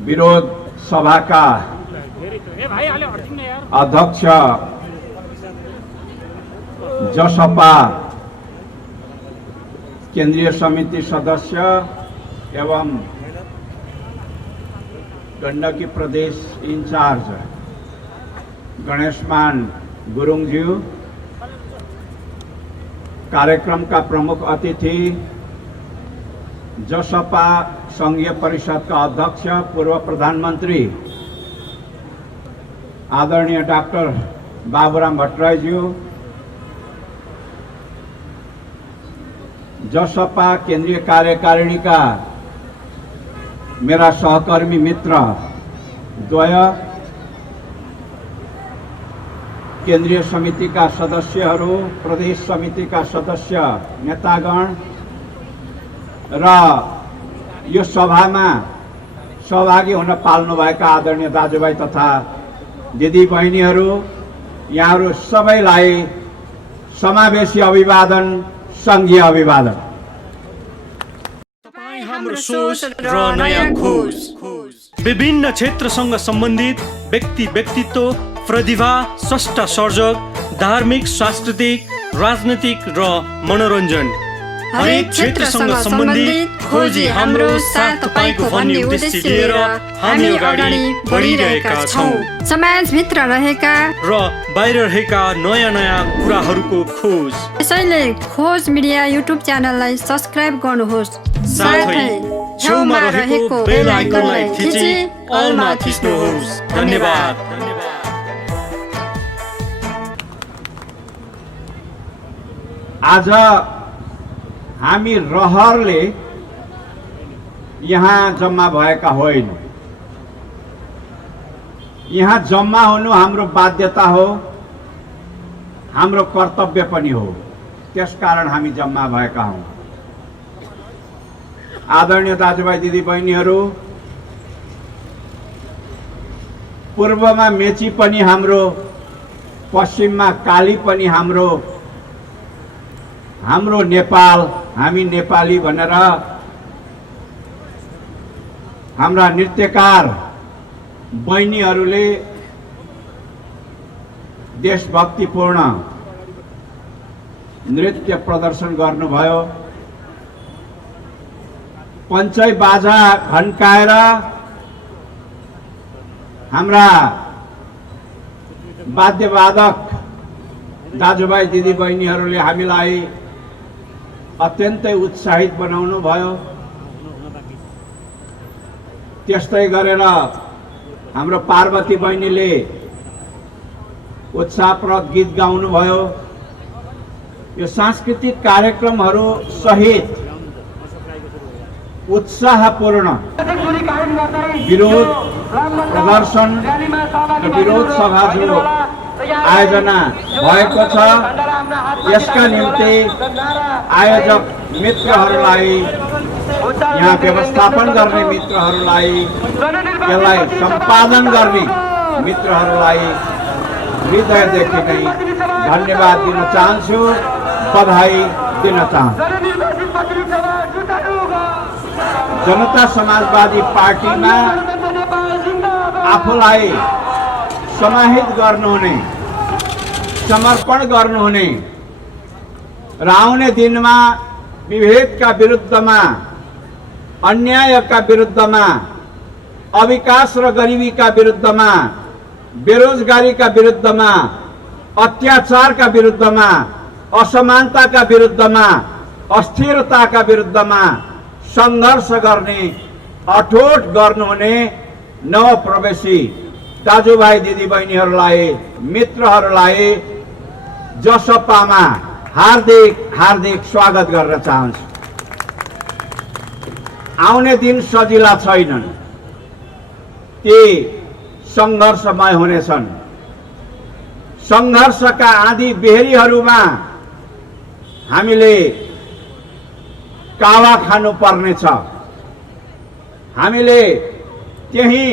विरोध सभाका अध्यक्ष जसपा केंद्रीय समिति सदस्य एवं गण्डकी प्रदेश इंचार्ज गणेशमान गुरुङज्यू, कार्यक्रम का प्रमुख अतिथि जसपा संघीय परिषद का अध्यक्ष पूर्व प्रधानमंत्री आदरणीय डॉक्टर बाबूराम भट्टराईज्यू, जसपा केंद्रीय कार्यकारिणी का मेरा सहकर्मी मित्र द्वय, केंद्रीय समिति का सदस्यहरू, प्रदेश समिति का सदस्य नेतागण र यो सभामा सहभागी हुन पाल्नुभएका आदरणीय दाजुभाइ तथा दिदी बहिनीहरू, यहाँहरू सबैलाई समावेशी अभिवादन, संघीय अभिवादन। हाम्रो सोच र नयाँ खोज विभिन्न क्षेत्रसँग सम्बन्धित व्यक्ति व्यक्तित्व, प्रतिभा, स्रष्टा सर्जक, धार्मिक, सांस्कृतिक, राजनीतिक र मनोरञ्जन हरेक क्षेत्रसँग सम्बन्धित खोजी हाम्रो साथ तपाईको भन्ने उद्देश्य लिएर हामी अगाडि बढिरहेका छौं। समाजभित्र रहेका र बाहिर रहेका नयाँ नयाँ कुराहरूको खोज। यसैले खोज मिडिया युट्युब च्यानललाई सब्स्क्राइब गर्नुहोस्, साथै छेउमा रहेको बेल आइकनलाई थिची अलमा थिच्नुहोस्। धन्यवाद। आज हामी रहरले यहाँ जम्मा भएका होइन। यहाँ जम्मा हुनु हाम्रो बाध्यता हो, हाम्रो कर्तव्य पनि हो। त्यसकारण हामी जम्मा भएका हौं। आदरणीय दाजुभाइ दिदी बहिनीहरू, पूर्वमा मेची पनि हाम्रो, पश्चिममा काली पनि हाम्रो, हाम्रो नेपाल, हामी नेपाली भनेर हाम्रा नृत्यकार बहिनीहरूले देशभक्तिपूर्ण नृत्य प्रदर्शन गर्नुभयो। पञ्चै बाजा घन्काएर हाम्रा वाद्यवादक दाजुभाइ दिदी बहिनीहरूले हामीलाई अत्यन्तै उत्साहित बनाउनु भयो। त्यस्तै गरेर हाम्रो पार्वती बहिनीले उत्साहप्रद गीत गाउनु भयो। यो सांस्कृतिक कार्यक्रमहरू सहित उत्साहपूर्ण विरोध प्रदर्शन र विरोध सभा जो आयोजना भएको छ, यसका निम्ति आयोजक मित्रहरूलाई, यहाँ व्यवस्थापन गर्ने मित्रहरूलाई, यसलाई सम्पादन गर्ने मित्रहरूलाई हृदयदेखि नै धन्यवाद दिन चाहन्छु, बधाई दिन चाहन्छु। जनता समाजवादी पार्टीमा आफूलाई समाहित गर्नुहुने, समर्पण गर्नुहुने र आउने दिनमा विभेदका विरुद्धमा, अन्यायका विरुद्धमा, अविकास र गरिबीका विरुद्धमा, बेरोजगारीका विरुद्धमा, अत्याचारका विरुद्धमा, असमानताका विरुद्धमा, अस्थिरताका विरुद्धमा संघर्ष गर्ने, अठोट गर्नुहुने नवप्रवेशी दाजुभाइ दिदी बहिनीहरूलाई, मित्रहरूलाई जसपामा हार्दिक हार्दिक स्वागत गर्न चाहन्छु। आउने दिन सजिला छैनन्, ती संघर्षमय हुनेछन्। संघर्षका आँधी बेहरीहरूमा हामीले कावा खानु पर्नेछ। हामीले त्यही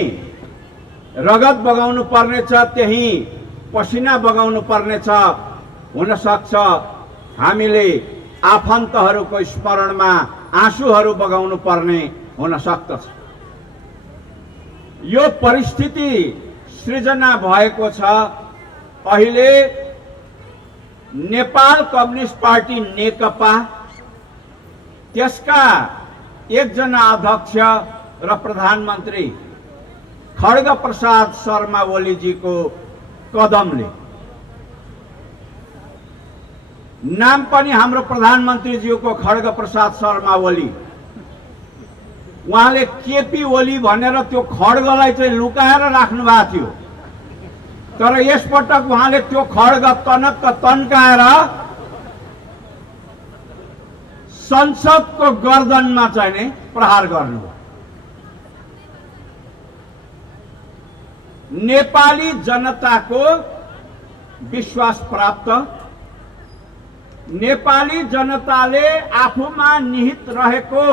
रगत बगाउनु पर्नेछ, त्यही पसिना बगाउनु पर्नेछ। हुन सक्छ हामीले आफन्तहरूको स्मरणमा आँसुहरू बगाउनु पर्ने हुन सक्दछ। यो परिस्थिति सृजना भएको छ। अहिले नेपाल कम्युनिस्ट पार्टी नेकपा, त्यसका एकजना अध्यक्ष र प्रधानमन्त्री खड्ग प्रसाद शर्मा ओलीजीको कदमले, नाम पनि हाम्रो प्रधानमन्त्रीज्यूको खड्ग प्रसाद शर्मा ओली, उहाँले केपी ओली भनेर त्यो खड्गलाई चाहिँ लुकाएर राख्नु भएको थियो। तर यसपटक उहाँले त्यो खड्ग तनक्क तन्काएर संसदको गर्दनमा चाहिँ नि प्रहार गर्नुभयो। नेपाली जनताको विश्वास प्राप्त, नेपाली जनताले आफूमा निहित रहेको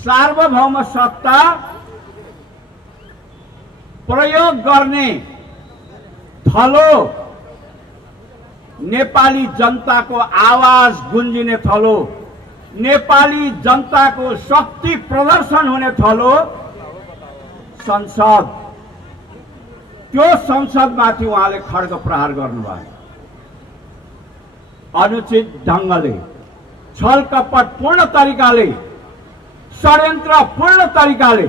सार्वभौम सत्ता प्रयोग गर्ने थलो, नेपाली जनताको आवाज गुन्जिने थलो, नेपाली जनताको शक्ति प्रदर्शन हुने थलो संसद, त्यो संसदमाथि उहाँले खड्ग प्रहार गर्नुभयो। अनुचित ढंगले, छल कपट पूर्ण तरिकाले, षड्यन्त्र पूर्ण तरिकाले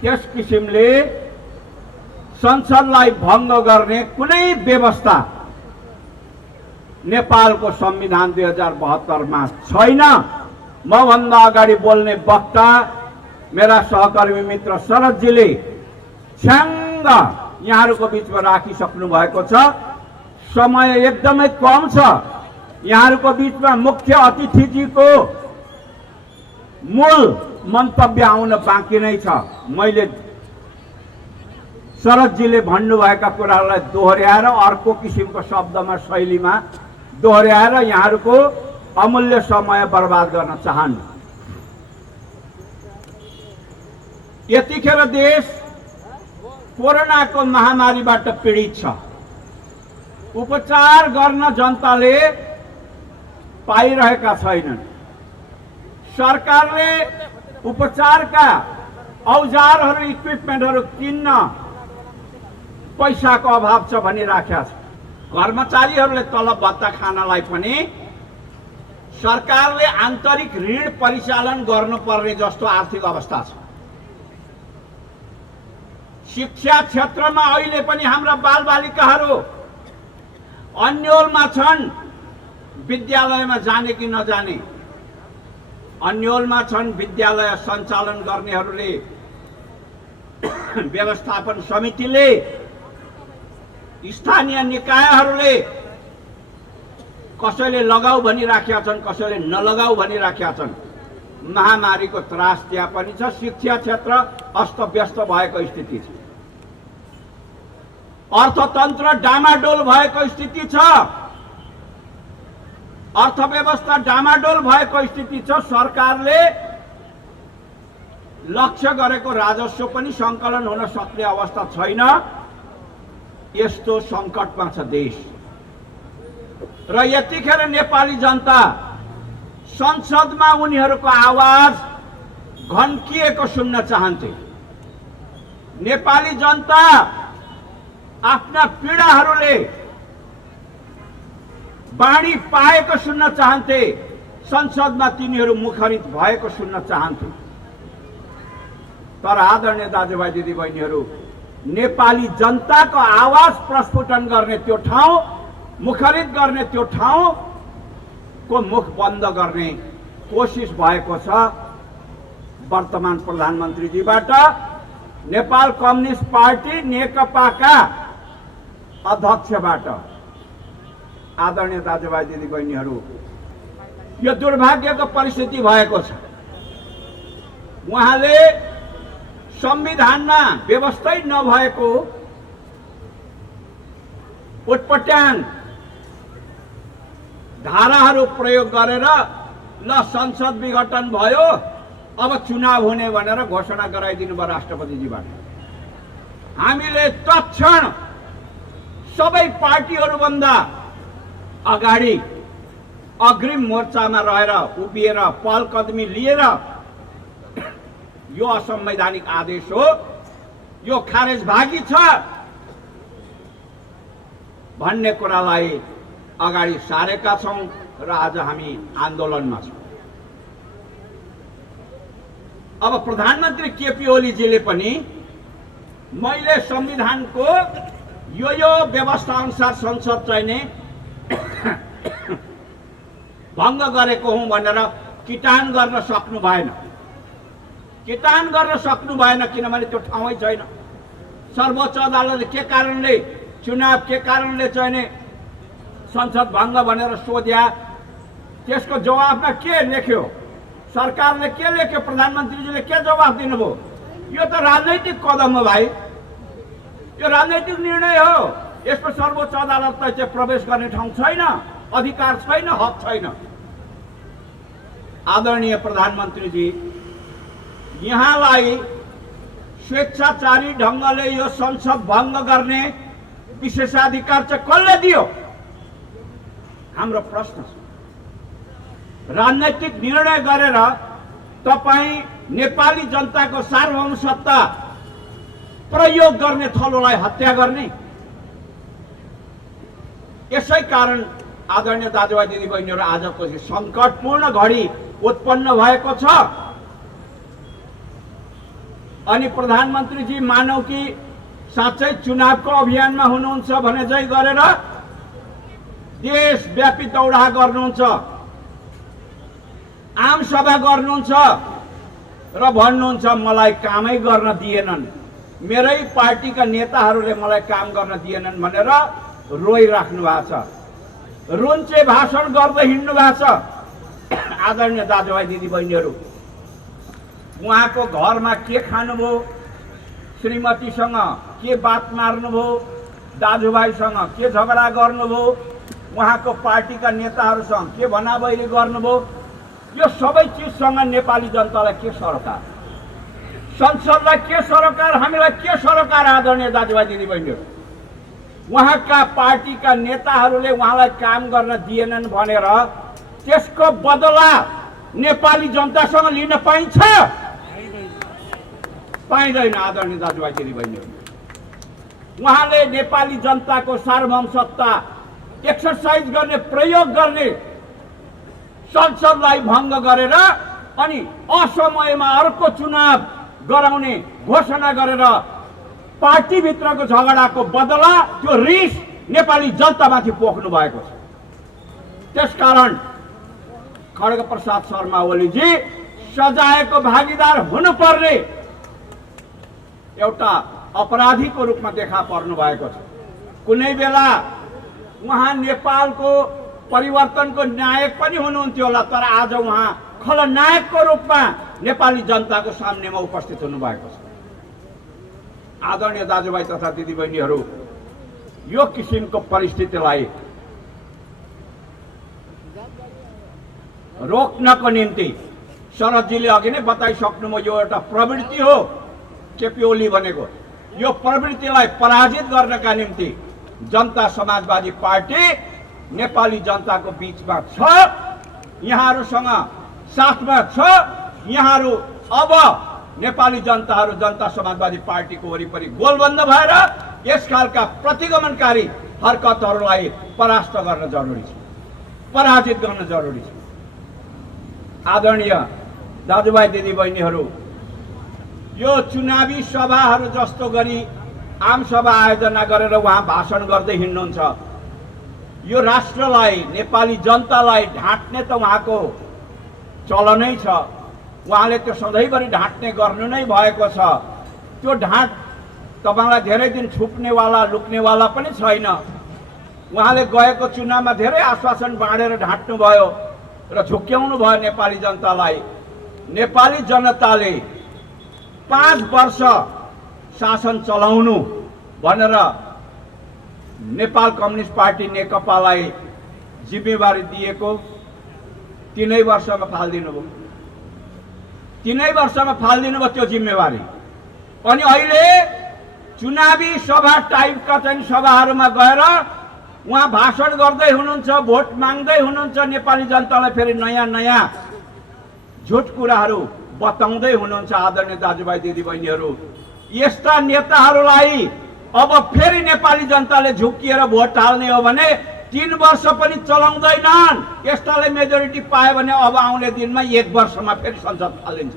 त्यस किसिमले संसदलाई भङ्ग गर्ने कुनै व्यवस्था नेपालको संविधान 2072 मा छैन। म भन्दा अगाडि बोल्ने वक्ता मेरा सहकर्मी मित्र शरदजीले छ्याङ्ग यहाँहरूको बीचमा राखिसक्नु भएको छ। समय एकदमै कम छ। यहाँहरूको बीचमा मुख्य अतिथिजीको मूल मन्तव्य आउन बाँकी नै छ। मैले शरदजीले भन्नुभएका कुराहरूलाई दोहोर्याएर अर्को किसिमको शब्दमा शैलीमा दोहोर्याएर यहाँहरूको अमूल्य समय बर्बाद गर्न चाहन्न। यतिखेर देश कोरोनाको महामारीबाट पीडित छ। उपचार गर्न जनताले पाइरहेका छैनन्। सरकारले उपचारका औजारहरू, इक्विपमेन्टहरू किन्न पैसाको अभाव छ भनिराखेका छ। कर्मचारीहरूले तलब भत्ता खानलाई पनि सरकारले आन्तरिक ऋण परिचालन गर्नुपर्ने जस्तो आर्थिक अवस्था छ। शिक्षा क्षेत्रमा अहिले पनि हाम्रा बालबालिकाहरू अन्योलमा छन्। विद्यालयमा जाने कि नजाने अन्योलमा छन्। विद्यालय सञ्चालन गर्नेहरूले, व्यवस्थापन समितिले, स्थानीय निकायहरूले कसैले लगाऊ भनिराखेका छन्, कसैले नलगाऊ भनिराखेका छन्। महामारीको त्रास त्यहाँ पनि छ। शिक्षा क्षेत्र अस्तव्यस्त भएको स्थिति छ। अर्थतन्त्र डामाडोल भएको स्थिति छ। अर्थव्यवस्था डामाडोल भएको स्थिति छ। सरकारले लक्ष्य गरेको राजस्व पनि सङ्कलन हुन सक्ने अवस्था छैन। यस्तो सङ्कटमा छ देश। र यतिखेर नेपाली जनता संसदमा उनीहरूको आवाज घन्किएको सुन्न चाहन्थे। नेपाली जनता आफ्ना पीडाहरूले बाणी पाएको सुन्न चाहन्थे। संसदमा तिनीहरू मुखरित भएको सुन्न चाहन्थे। तर आदरणीय दाजुभाइ दिदीबहिनीहरू, नेपाली जनताको आवाज प्रस्फुटन गर्ने त्यो ठाउँ, मुखरित गर्ने त्यो ठाउँको मुख बन्द गर्ने कोसिस भएको छ वर्तमान प्रधानमन्त्रीजीबाट। नेपाल कम्युनिस्ट पार्टी नेकपाका अध्यक्षबाट। आदरणीय दाजुभाइ दिदीबहिनीहरू, यो दुर्भाग्यको परिस्थिति भएको छ। उहाँले संविधानमा व्यवस्थै नभएको उटपटाङ धाराहरू प्रयोग गरेर ल संसद विघटन भयो, अब चुनाव हुने भनेर घोषणा गराइदिनु भयो राष्ट्रपतिजीबाट। हामीले तत्क्षण सबै पार्टीहरूभन्दा अगाडि अग्रिम मोर्चामा रहेर उभिएर पहल कदमी लिएर यो असंवैधानिक आदेश हो, यो खारेज भागी छ भन्ने कुरालाई अगाडि सारेका छौं र आज हामी आन्दोलनमा छौं। अब प्रधानमन्त्री केपी ओलीजीले पनि मैले संविधानको यो व्यवस्था अनुसार संसद चाहिने भङ्ग गरेको हुँ भनेर किटान गर्न सक्नु भएन। किटान गर्न सक्नु भएन किनभने त्यो ठाउँै छैन। सर्वोच्च अदालतले के कारणले चुनाव के कारणले चाहिने संसद भङ्ग भनेर सोध्या, त्यसको जवाफमा के लेख्यो, सरकारले के लेख्यो, प्रधानमन्त्रीजीले के जवाफ दिनुभयो? यो त राजनैतिक कदम हो भाइ, यो राजनैतिक निर्णय हो। यसमा सर्वोच्च अदालतलाई चाहिँ प्रवेश गर्ने ठाउँ छैन, अधिकार छैन, हक छैन। आदरणीय प्रधानमन्त्रीजी, यहाँलाई स्वेच्छाचारी ढङ्गले यो संसद भङ्ग गर्ने विशेषाधिकार चाहिँ कसले दियो? हाम्रो प्रश्न छ। राजनैतिक निर्णय गरेर तपाई नेपाली जनताको सार्वभौम सत्ता प्रयोग गर्ने थलोलाई हत्या गर्ने। यसै कारण आदरणीय दाजुभाइ दिदीबहिनीहरू, आजको सङ्कटपूर्ण घडी उत्पन्न भएको छ। अनि प्रधानमन्त्रीजी मानौ कि साँच्चै चुनावको अभियानमा हुनुहुन्छ भने चाहिँ गरेर देशव्यापी दौडा गर्नुहुन्छ, आम सभा गर्नुहुन्छ र भन्नुहुन्छ मलाई कामै गर्न दिएनन्, मेरै पार्टीका नेताहरूले मलाई काम गर्न दिएनन् भनेर रोइराख्नु भएको छ, रुन्चे भाषण गर्दै हिँड्नु भएको छ। आदरणीय दाजुभाइ दिदीबहिनीहरू, उहाँको घरमा के खानुभयो, श्रीमतीसँग के बात मार्नुभयो, दाजुभाइसँग के झगडा गर्नुभयो, उहाँको पार्टीका नेताहरूसँग के भनाबैरी गर्नुभयो, यो सबै चिजसँग नेपाली जनतालाई के सरोकार, संसदलाई के सरोकार, हामीलाई के सरोकार? आदरणीय दाजुभाइ दिदीबहिनीहरू, उहाँका पार्टीका नेताहरूले उहाँलाई काम गर्न दिएनन् भनेर त्यसको बदला नेपाली जनतासँग लिन पाइन्छ? पाइँदैन। आदरणीय दाजुभाइ दिदीबहिनीहरू, उहाँले नेपाली जनताको सार्वभौम सत्ता एक्सरसाइज गर्ने, प्रयोग गर्ने संसदलाई भङ्ग गरेर अनि असमयमा अर्को चुनाव गराउने घोषणा गरेर पार्टीभित्रको झगडाको बदला त्यो रिस नेपाली जनतामाथि पोख्नु भएको छ। त्यसकारण खड्गप्रसाद शर्मा ओलीजी सजायको भागीदार हुनुपर्ने एउटा अपराधीको रूपमा देखा पर्नु भएको छ। कुनै बेला उहाँ नेपालको परिवर्तनको नायक पनि हुनुहुन्थ्यो होला, तर आज उहाँ खलनायकको रूपमा नेपाली जनताको सामनेमा उपस्थित हुनुभएको छ। आदरणीय दाजुभाइ तथा दिदीबहिनीहरू, यो किसिमको परिस्थितिलाई रोक्नको निम्ति शरदजीले अघि नै बताइसक्नुभयो, यो एउटा प्रवृत्ति हो केपी ओली भनेको। यो प्रवृत्तिलाई पराजित गर्नका निम्ति जनता समाजवादी पार्टी नेपाली जनताको बीचमा छ, यहाँहरूसँग साथमा छ। यहाँहरू अब नेपाली जनताहरू जनता समाजवादी पार्टीको वरिपरि गोलबन्द भएर यस खालका प्रतिगमनकारी हरकतहरूलाई परास्त गर्न जरुरी छ, पराजित गर्न जरुरी छ। आदरणीय दाजुभाइ दिदीबहिनीहरू, यो चुनावी सभाहरू जस्तो गरी आम सभा आयोजना गरेर उहाँ भाषण गर्दै हिँड्नुहुन्छ, यो राष्ट्रलाई, नेपाली जनतालाई ढाँट्ने त उहाँको चलनै छ। उहाँले त्यो सधैँभरि ढाँट्ने गर्नु नै भएको छ। त्यो ढाँट तपाईँलाई धेरै दिन छुप्नेवाला, लुक्नेवाला पनि छैन। उहाँले गएको चुनावमा धेरै आश्वासन बाँडेर ढाँट्नुभयो र झुक्क्याउनु भयो नेपाली जनतालाई। नेपाली जनताले 5 वर्ष शासन चलाउनु भनेर नेपाल कम्युनिस्ट पार्टी नेकपालाई जिम्मेवारी दिएको 3 वर्षमा फाल्दिनु भयो। 3 वर्षमा फाल्दिनु भयो त्यो जिम्मेवारी। अनि अहिले चुनावी सभा टाइपका चाहिँ सभाहरूमा गएर उहाँ भाषण गर्दै हुनुहुन्छ, भोट माग्दै हुनुहुन्छ, नेपाली जनतालाई फेरि नयाँ नयाँ झुट कुराहरू बताउँदै हुनुहुन्छ आदरणीय दाजुभाइ दिदीबहिनीहरू। यस्ता नेताहरूलाई अब फेरि नेपाली जनताले झुक्किएर भोट हाल्ने हो भने 3 वर्ष पनि चलाउँदैनन्। यस्ताले मेजोरिटी पायो भने अब आउने दिनमा 1 वर्षमा फेरि संसद फालिन्छ।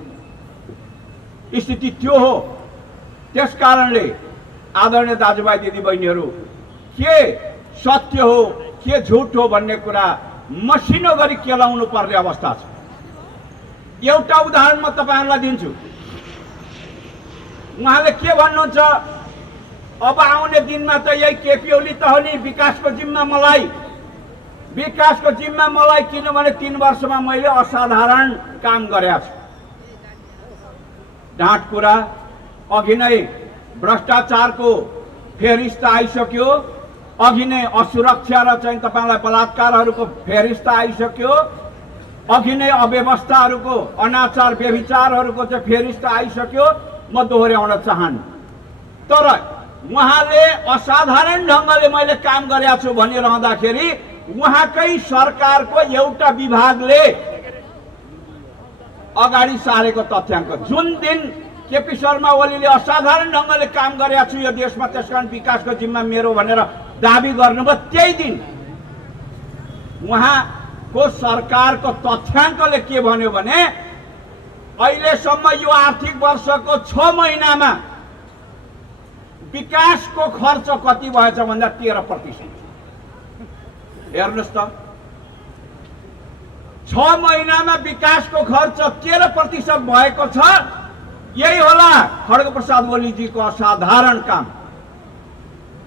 स्थिति त्यो हो। त्यसकारणले आदरणीय दाजुभाइ दिदीबहिनीहरू, के सत्य हो के झुट हो भन्ने कुरा मसिनो गरी केलाउनु पर्ने अवस्था छ। एउटा उदाहरण म तपाईहरुलाई दिन्छु। उहाँले के भन्नुहुन्छ, अब आउने दिनमा त यही केपी ओली त हो नि, विकासको जिम्मा मलाई, विकासको जिम्मा मलाई, किनभने 3 वर्षमा मैले असाधारण काम गरेको छु। डाँट कुरा। अघि नै भ्रष्टाचारको फेरिस्त आइसक्यो, अघि नै असुरक्षा र चाहिँ तपाईलाई बलात्कारहरूको फेरिस्त आइसक्यो, अघि नै अव्यवस्थाहरूको अनाचार व्यभिचारहरूको चाहिँ फेरिस्त आइसक्यो। म दोहोर्याउन चाहन्न, तर उहाँले असाधारण ढङ्गले मैले काम गरेको छु भनिरहँदाखेरि उहाँकै सरकारको एउटा विभागले अगाडि सारेको तथ्याङ्क, जुन दिन केपी शर्मा ओलीले असाधारण ढङ्गले काम गरेको छु यो देशमा, त्यसकारण विकासको जिम्मा मेरो भनेर दाबी गर्नुभयो, त्यही दिन उहाँको सरकारको तथ्याङ्कले के भन्यो भने अहिलेसम्म यो आर्थिक वर्षको 6 महिनामा विकासको खर्च कति भएछ भन्दा 13%। हेर्नुस् त, 6 महिनामा विकासको खर्च 13% भएको छ। यही होला खड्ग प्रसाद ओलीजीको असाधारण काम।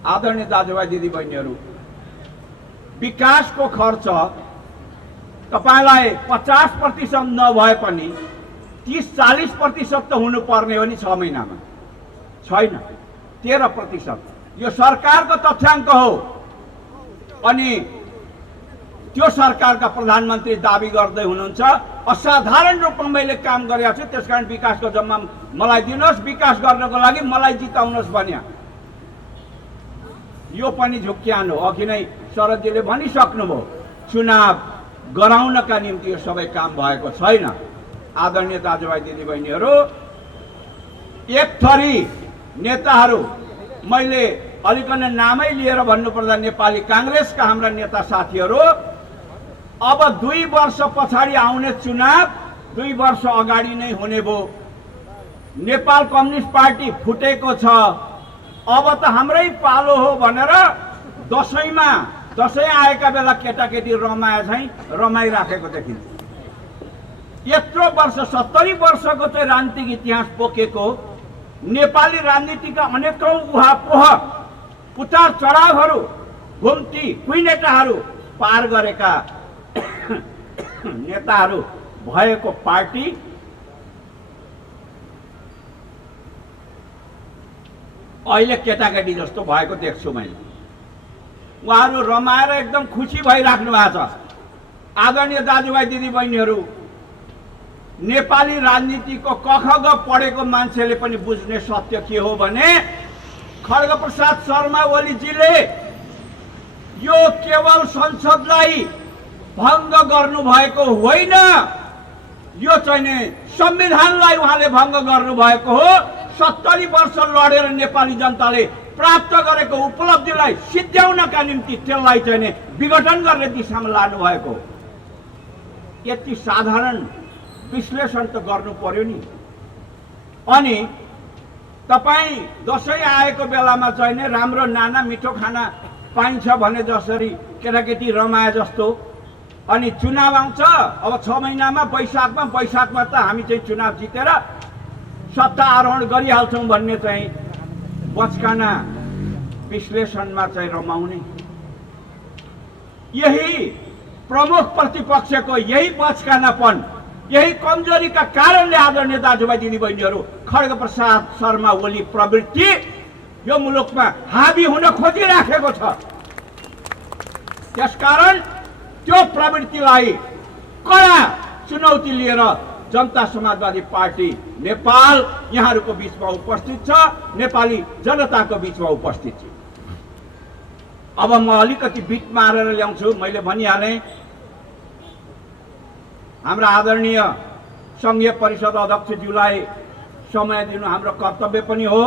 आदरणीय दाजुभाइ दिदीबहिनीहरू, विकासको खर्च तपाईलाई 50% नभए पनि 30-40% त हुनुपर्ने हो नि 6 महिनामा, छैन। 13% यो सरकारको तथ्याङ्क हो। अनि त्यो सरकारका प्रधानमन्त्री दाबी गर्दै हुनुहुन्छ असाधारण रूपमा मैले काम गरेको छु, त्यसकारण विकासको जम्मा मलाई दिनुहोस्, विकास गर्नको लागि मलाई जिताउनुहोस् भन्या। यो पनि झुक्क्यान हो। अघि नै शरदजीले भनिसक्नुभयो, चुनाव गराउनका निम्ति यो सबै काम भएको छैन। आदरणीय दाजुभाइ दिदीबहिनीहरू, एक थरी नेताहरू, मैले अलिकन नामै लिएर भन्नुपर्दा नेपाली काङ्ग्रेसका हाम्रा नेता साथीहरू, अब 2 वर्ष पछाडि आउने चुनाव 2 वर्ष अगाडि नै हुने भयो। नेपाल कम्युनिस्ट पार्टी फुटेको छ, अब त हाम्रै पालो हो भनेर दसैँ आएका बेला केटाकेटी रमाए चाहिँ रमाइराखेको देखिन्छ। यत्रो वर्ष 70 वर्षको चाहिँ राजनीतिक इतिहास पोकेको नेपाली राजनीतिका अनेकौं उहापोह उतार चढावहरू घुम्ती कुइनेटाहरू पार गरेका नेताहरू भएको पार्टी अहिले केटाकेटी जस्तो भएको देख्छु मैले। उहाँहरू रमाएर एकदम खुसी भइराख्नु भएको छ। आदरणीय दाजुभाइ दिदीबहिनीहरू, नेपाली राजनीतिको कखग पढेको मान्छेले पनि बुझ्ने सत्य के हो भने खड्ग प्रसाद शर्मा ओलीजीले यो केवल संसदलाई भङ्ग गर्नु भएको होइन, यो चाहिँ संविधानलाई उहाँले भङ्ग गर्नु भएको हो। 70 वर्ष लडेर नेपाली जनताले प्राप्त गरेको उपलब्धिलाई सिद्ध्याउनका निम्ति त्यसलाई चाहिँ विघटन गर्ने दिशामा लानु भएको। यति साधारण विश्लेषण त गर्नु पर्यो नि। अनि तपाईं दसैँ आएको बेलामा चाहिँ राम्रो नाना मिठो खाना पाइन्छ भने जसरी केटाकेटी रमाए जस्तो, अनि चुनाव आउँछ अब 6 महिनामा वैशाखमा त हामी चाहिँ चुनाव जितेर सत्ता आरोहण गरिहाल्छौँ भन्ने चाहिँ बचकाना विश्लेषणमा चाहिँ रमाउने, यही प्रमुख प्रतिपक्षको यही बचकानापन, यही कमजोरीका कारणले आदरणीय दाजुभाइ दिदीबहिनीहरू खड्ग प्रसाद शर्मा ओली प्रवृत्ति यो मुलुकमा हाबी हुन खोजिराखेको छ। त्यसकारण त्यो प्रवृत्तिलाई कडा चुनौती लिएर जनता समाजवादी पार्टी नेपाल यहाँहरूको बीचमा उपस्थित छ, नेपाली जनताको बीचमा उपस्थित छ। अब म अलिकति बिट मारेर ल्याउँछु। मैले भनिहालेँ हाम्रा आदरणीय संघीय परिषद अध्यक्षज्यूलाई समय दिनु हाम्रो कर्तव्य पनि हो।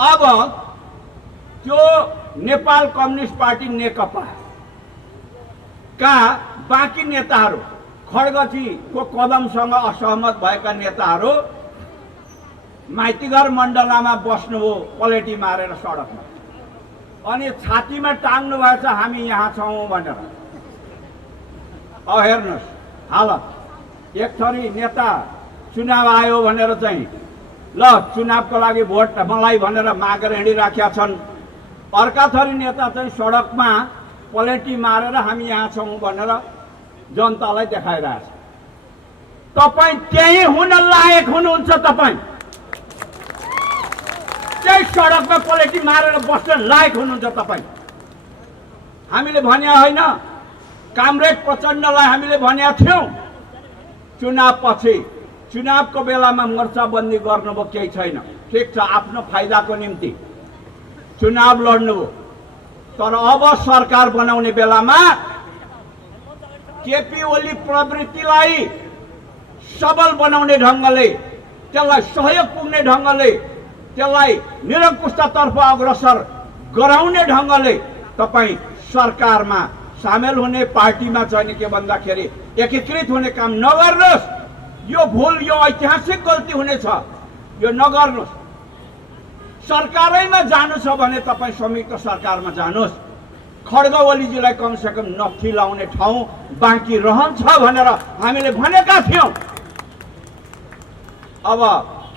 अब त्यो नेपाल कम्युनिस्ट पार्टी नेकपा का बाँकी नेताहरू खड्गजीको कदमसँग असहमत भएका नेताहरू माइतीघर मण्डलामा बस्नुभयो पलेटी मारेर सडकमा, अनि छातीमा टाङ्नु भएछ हामी यहाँ छौँ भनेर। अब हेर्नुहोस् हालत, एक थरी नेता चुनाव आयो भनेर चाहिँ ल चुनावको लागि भोट मलाई भनेर मागेर हिँडिराखेका छन्, अर्का थरी नेता चाहिँ सडकमा पलेटी मारेर हामी यहाँ छौँ भनेर जनतालाई देखाइरहेछ। तपाईँ त्यही हुन लायक हुनुहुन्छ, तपाईँ त्यही सडकमा पलेटी मारेर बस्न लायक हुनुहुन्छ तपाईँ। हामीले भने होइन, कामरेड प्रचण्डलाई हामीले भनेका थियौँ चुनाव पछि, चुनावको बेलामा मोर्चाबन्दी गर्नुभयो केही छैन, ठिक छ, आफ्नो फाइदाको निम्ति चुनाव लड्नुभयो, तर अब सरकार बनाउने बेलामा केपी ओली प्रवृत्तिलाई सबल बनाउने ढङ्गले, त्यसलाई सहयोग पुग्ने ढङ्गले, त्यसलाई निरङ्कुशतातर्फ अग्रसर गराउने ढङ्गले तपाईँ सरकारमा सामेल हुने, पार्टीमा चाहिँ के भन्दाखेरि एकीकृत हुने काम नगर्नुहोस्। यो भुल, यो ऐतिहासिक गल्ती हुनेछ, यो नगर्नुहोस्। सरकारैमा जानु छ भने तपाईँ संयुक्त सरकारमा जानुहोस्। खड्ग ओलीजीलाई कमसेकम नक्थी लाउने ठाउँ बाँकी रहन्छ भनेर हामीले भनेका थियौँ। अब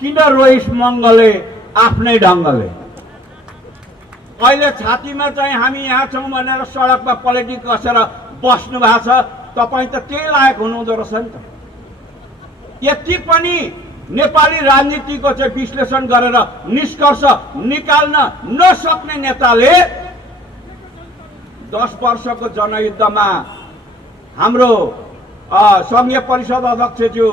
किन रोइस मङ्गलले आफ्नै ढङ्गले अहिले छातीमा चाहिँ हामी यहाँ छौँ भनेर सडकमा पलेटी कसेर बस्नु भएको छ, तपाईँ त त्यही लायक हुनुहुँदो रहेछ नि त। यति पनि नेपाली राजनीतिको चाहिँ विश्लेषण गरेर निष्कर्ष निकाल्न नसक्ने नेताले 10 वर्षको जनयुद्धमा हाम्रो संघीय परिषद अध्यक्षज्यू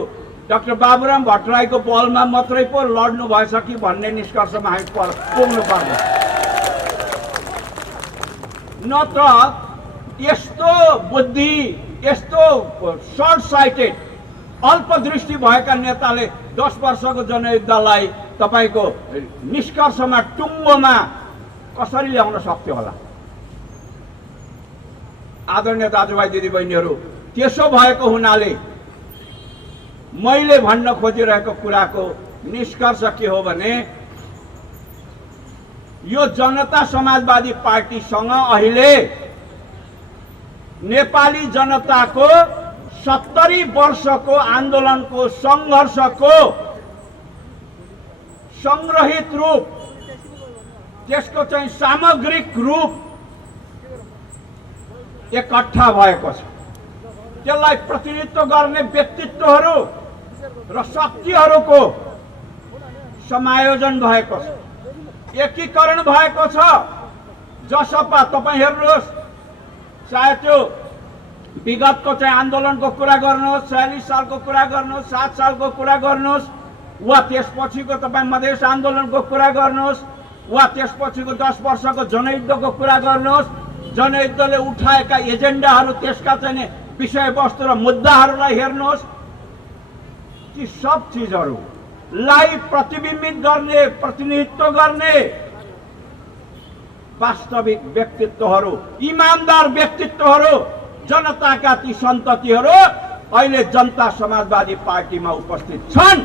डाक्टर बाबुराम भट्टराईको बलमा मात्रै पो लड्नु भएछ कि भन्ने निष्कर्षमा हामी पुग्नु पर्छ। नत्र यस्तो बुद्धि, यस्तो सर्ट साइटेड, अल्पदृष्टि भएका नेताले 10 वर्षको जनयुद्धलाई तपाईँको निष्कर्षमा, टुङ्गोमा कसरी ल्याउन सक्थ्यो होला? आदरणीय दाजुभाइ दिदीबहिनीहरू, त्यसो भएको हुनाले मैले भन्न खोजिरहेको कुराको निष्कर्ष के हो भने यो जनता समाजवादी पार्टीसँग अहिले नेपाली जनताको 70 वर्षको आन्दोलनको सङ्घर्षको संग्रहित रूप, त्यसको चाहिँ सामग्रिक रूप एकट्ठा भएको छ। त्यसलाई प्रतिनिधित्व गर्ने व्यक्तित्वहरू र शक्तिहरूको समायोजन भएको छ, एकीकरण भएको छ। जसपा तपाईँ हेर्नुहोस्, चाहे त्यो विगतको चाहिँ आन्दोलनको कुरा गर्नुहोस्, 46 सालको कुरा गर्नुहोस्, 7 सालको कुरा गर्नुहोस्, वा त्यसपछिको तपाईँ मधेस आन्दोलनको कुरा गर्नुहोस्, वा त्यसपछिको 10 वर्षको जनयुद्धको कुरा गर्नुहोस्, जनयुद्धले उठाएका एजेन्डाहरू, त्यसका चाहिँ विषयवस्तु र मुद्दाहरूलाई हेर्नुहोस्। ती सब चिजहरूलाई प्रतिबिम्बित गर्ने, प्रतिनिधित्व गर्ने वास्तविक व्यक्तित्वहरू, इमानदार व्यक्तित्वहरू, जनताका ती सन्ततिहरू अहिले जनता समाजवादी पार्टीमा उपस्थित छन्।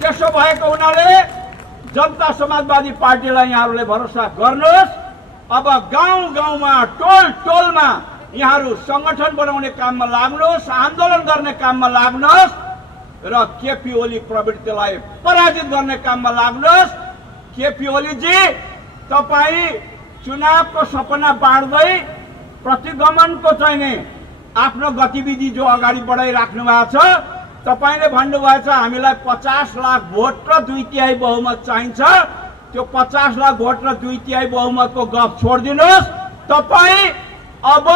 त्यसो भएको हुनाले जनता समाजवादी पार्टीलाई यहाँहरूले भरोसा गर्नुहोस्। अब गाउँ गाउँमा, टोल टोलमा यहाँहरू संगठन बनाउने काममा लाग्नुहोस्, आन्दोलन गर्ने काममा लाग्नुहोस् र केपी ओली प्रवृत्तिलाई पराजित गर्ने काममा लाग्नुहोस्। केपी ओलीजी, तपाईँ चुनावको सपना बाँड्दै प्रतिगमनको चाहिने आफ्नो गतिविधि जो अगाडि बढाइराख्नु भएको छ, तपाईँले भन्नुभएछ हामीलाई 50 लाख भोट र 2/3 बहुमत चाहिन्छ। त्यो 50 लाख भोट र 2/3 बहुमतको गफ छोडिदिनुहोस्। तपाईँ अब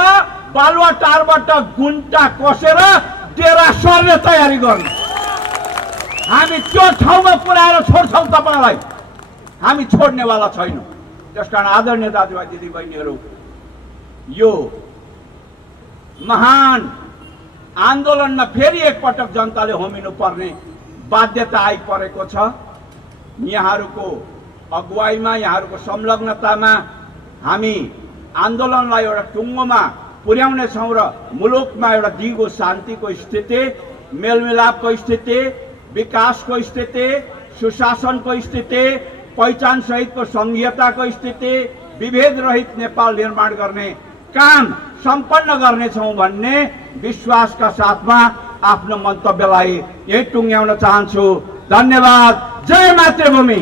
बालुवाटारबाट गुन्टा कोसेर डेरा सर्ने तयारी गर्नु। हामी त्यो ठाउँमा पुर्याएर छोड्छौँ तपाईँलाई, हामी छोड्नेवाला छैनौँ। त्यसकारण आदरणीय दाजुभाइ दिदीबहिनीहरू, यो महान आन्दोलनमा फेरि एकपटक जनताले होमिनु पर्ने बाध्यता आइपरेको छ। यहाँहरूको अगुवाईमा, यहाँहरूको संलग्नतामा हामी आन्दोलनलाई एउटा टुङ्गोमा पुर्याउनेछौँ र मुलुकमा एउटा दिगो शान्तिको स्थिति, मेलमिलापको स्थिति, विकासको स्थिति, सुशासनको स्थिति, पहिचान सहितको संघीयताको स्थिति, विभेद रहित नेपाल निर्माण गर्ने काम सम्पन्न गर्नेछौँ भन्ने विश्वासका साथमा आफ्नो मन्तव्यलाई यही टुङ्ग्याउन चाहन्छु। धन्यवाद। जय मातृभूमि।